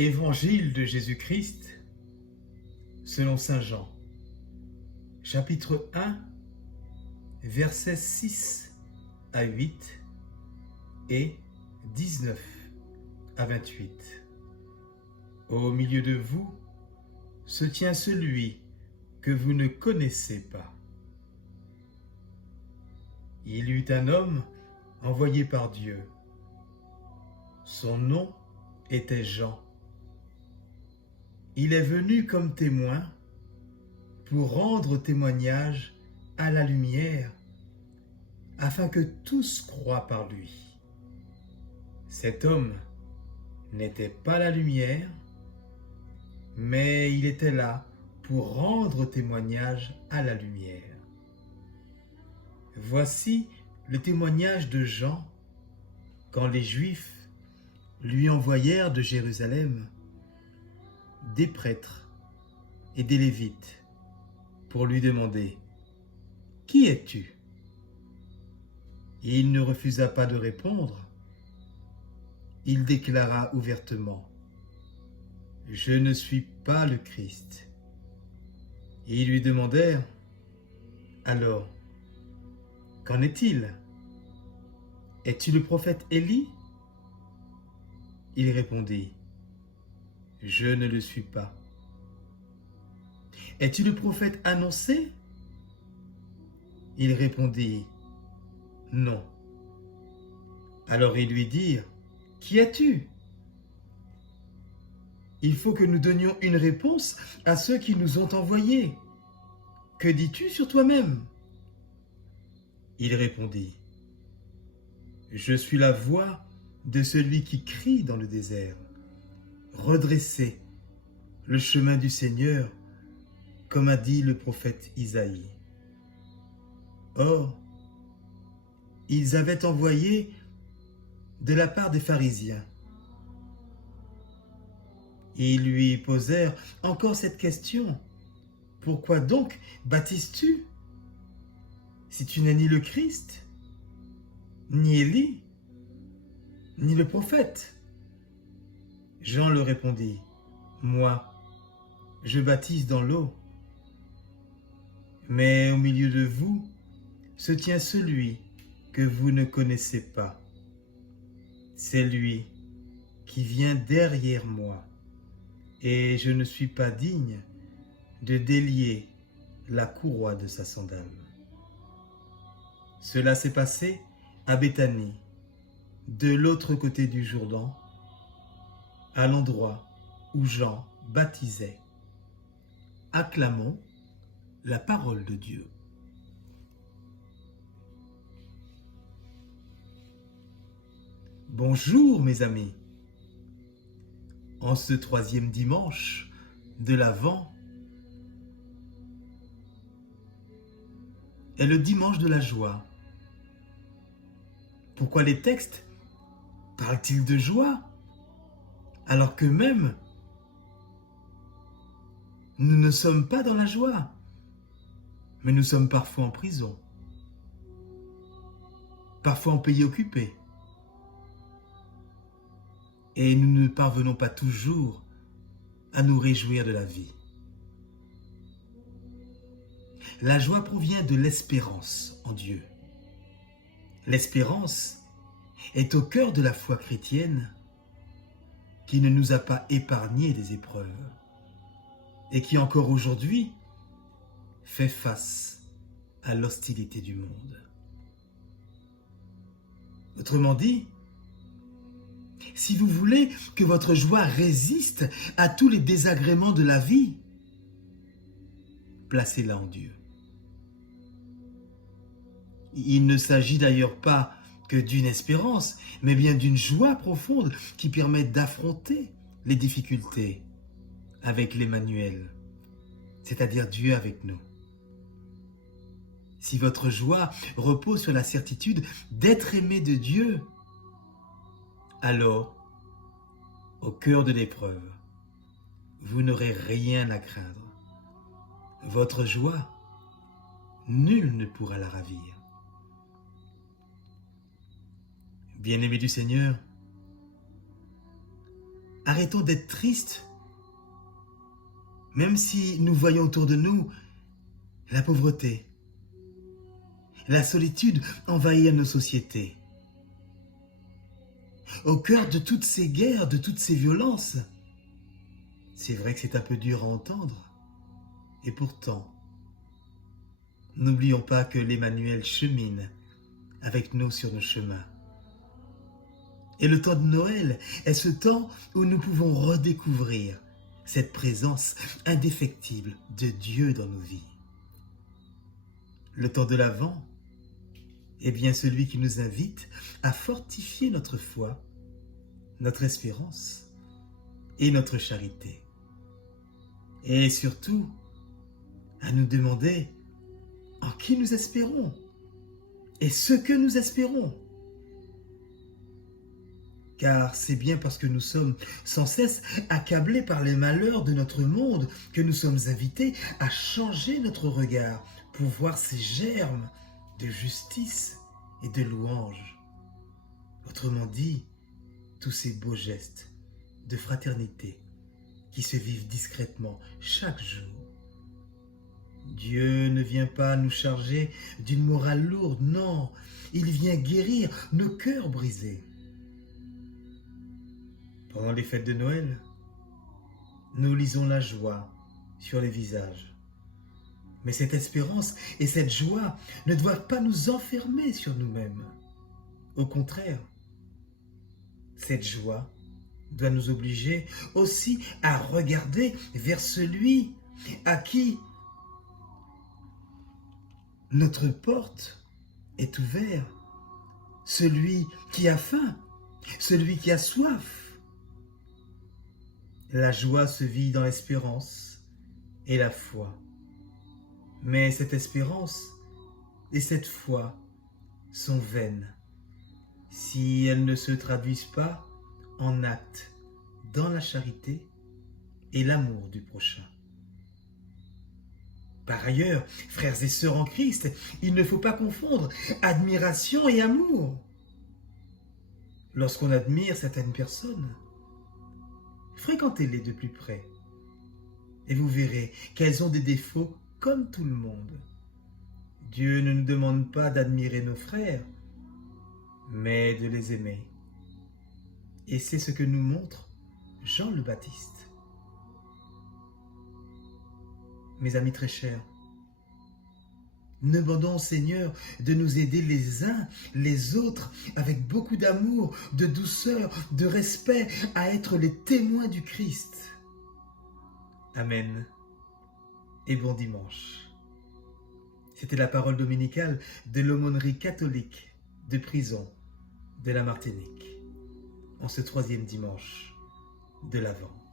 Évangile de Jésus-Christ selon saint Jean, chapitre 1, versets 6 à 8 et 19 à 28. Au milieu de vous se tient celui que vous ne connaissez pas. Il y eut un homme envoyé par Dieu. Son nom était Jean. Il est venu comme témoin pour rendre témoignage à la lumière, afin que tous croient par lui. Cet homme n'était pas la lumière, mais il était là pour rendre témoignage à la lumière. Voici le témoignage de Jean quand les Juifs lui envoyèrent de Jérusalem des prêtres et des Lévites pour lui demander « Qui es-tu » Et il ne refusa pas de répondre. Il déclara ouvertement « Je ne suis pas le Christ ». Et ils lui demandèrent « Alors, qu'en est-il? Es-tu le prophète Élie » Il répondit « Je ne le suis pas. » « Es-tu le prophète annoncé » Il répondit « Non. » Alors ils lui dirent « Qui es-tu » Il faut que nous donnions une réponse à ceux qui nous ont envoyés. Que dis-tu sur toi-même ? Il répondit « Je suis la voix de celui qui crie dans le désert. Redressez le chemin du Seigneur, comme a dit le prophète Isaïe. » Or, ils avaient envoyé de la part des pharisiens. Et ils lui posèrent encore cette question. « Pourquoi donc baptises-tu, si tu n'es ni le Christ, ni Élie, ni le prophète ?» Jean leur répondit, « Moi, je baptise dans l'eau. Mais au milieu de vous se tient celui que vous ne connaissez pas. C'est lui qui vient derrière moi, et je ne suis pas digne de délier la courroie de sa sandale. » Cela s'est passé à Béthanie, de l'autre côté du Jourdain, à l'endroit où Jean baptisait. Acclamons la parole de Dieu. Bonjour mes amis. En ce 3e dimanche de l'Avent est le dimanche de la joie. Pourquoi les textes parlent-ils de joie alors que même nous ne sommes pas dans la joie, mais nous sommes parfois en prison, parfois en pays occupé, et nous ne parvenons pas toujours à nous réjouir de la vie. La joie provient de l'espérance en Dieu. L'espérance est au cœur de la foi chrétienne qui ne nous a pas épargné des épreuves et qui encore aujourd'hui fait face à l'hostilité du monde. Autrement dit, si vous voulez que votre joie résiste à tous les désagréments de la vie, placez-la en Dieu. Il ne s'agit d'ailleurs pas que d'une espérance, mais bien d'une joie profonde qui permet d'affronter les difficultés avec l'Emmanuel, c'est-à-dire Dieu avec nous. Si votre joie repose sur la certitude d'être aimé de Dieu, alors, au cœur de l'épreuve, vous n'aurez rien à craindre. Votre joie, nul ne pourra la ravir. Bien-aimés du Seigneur, Arrêtons d'être tristes, même si nous voyons autour de nous la pauvreté, la solitude envahir nos sociétés. Au cœur de toutes ces guerres, de toutes ces violences, c'est vrai que c'est un peu dur à entendre. Et pourtant, n'oublions pas que l'Emmanuel chemine avec nous sur nos chemins. Et le temps de Noël est ce temps où nous pouvons redécouvrir cette présence indéfectible de Dieu dans nos vies. Le temps de l'Avent est bien celui qui nous invite à fortifier notre foi, notre espérance et notre charité. Et surtout, à nous demander en qui nous espérons et ce que nous espérons. Car c'est bien parce que nous sommes sans cesse accablés par les malheurs de notre monde que nous sommes invités à changer notre regard pour voir ces germes de justice et de louange. Autrement dit, tous ces beaux gestes de fraternité qui se vivent discrètement chaque jour. Dieu ne vient pas nous charger d'une morale lourde, non, il vient guérir nos cœurs brisés. Pendant les fêtes de Noël, nous lisons la joie sur les visages. Mais cette espérance et cette joie ne doivent pas nous enfermer sur nous-mêmes. Au contraire, cette joie doit nous obliger aussi à regarder vers celui à qui notre porte est ouverte, celui qui a faim, celui qui a soif. La joie se vit dans l'espérance et la foi. Mais cette espérance et cette foi sont vaines si elles ne se traduisent pas en actes dans la charité et l'amour du prochain. Par ailleurs, frères et sœurs en Christ, il ne faut pas confondre admiration et amour. Lorsqu'on admire certaines personnes, fréquentez-les de plus près et vous verrez qu'elles ont des défauts comme tout le monde. Dieu ne nous demande pas d'admirer nos frères, mais de les aimer. Et c'est ce que nous montre Jean le Baptiste. Mes amis très chers, nous demandons au Seigneur de nous aider les uns les autres avec beaucoup d'amour, de douceur, de respect à être les témoins du Christ. Amen et bon dimanche. C'était la parole dominicale de l'aumônerie catholique de prison de la Martinique en ce 3e dimanche de l'Avent.